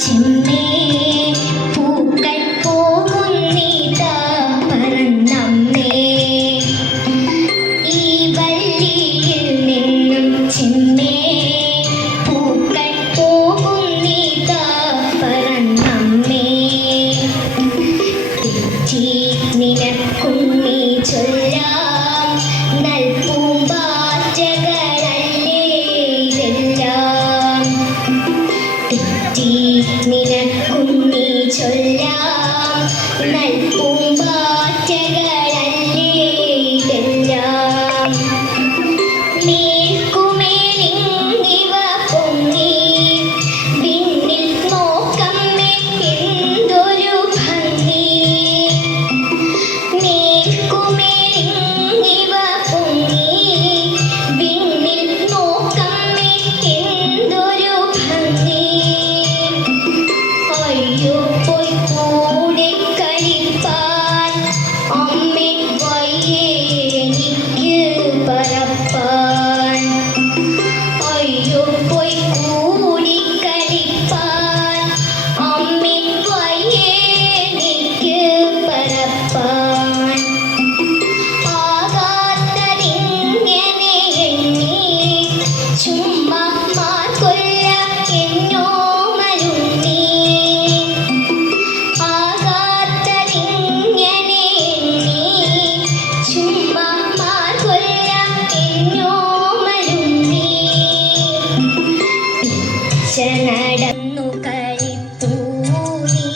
ചിമ്മേ പൂക്കൾ പോകുന്നിതാ പറന്നമ്മേ ഈ വള്ളിയിൽ നിന്നും ചിമ്മേ പൂക്കൾ പോകുന്നിതാ പറന്നമ്മേ തെറ്റി നിനക്കുണ്ണി ചൊല്ലാം നൽപൂമ്പാറ്റകളല്ലേ ഇതെല്ലാം തെറ്റി നിനക്കുണ്ണി ചൊല്ലാം നൽപൂമ്പാറ്റകളല്ലേ ഇതെല്ലാം മേൽക്കുമേലിങ്ങിവ പൊങ്ങി വിണ്ണിൽ നോക്കമ്മേ എന്തൊരു ഭംഗി മേൽക്കുമേലിങ്ങിവ പൊങ്ങി വിണ്ണിൽ നോക്കമ്മേ എന്തൊരു ഭംഗി അയ്യോ പോയി കൂടെ കളിപ്പാൻ അമ്മേ വയ്യേ എനിക്ക് പറപ്പാൻ അയ്യോ പോയി കൂടി കളിപ്പാൻ അമ്മേ വയ്യേ എനിക്ക് പറപ്പാൻ ആകാത്തതിങ്ങനെ എണ്ണി ചുമ്മാ മാർക്കൊല്ല എന്നോമലുണ്ണി ആകാത്തതിങ്ങനെ എണ്ണി ചുമ്മാ മാർക്കൊല്ല എന്നോമലുണ്ണി നടന്നു കളിത്തൂനി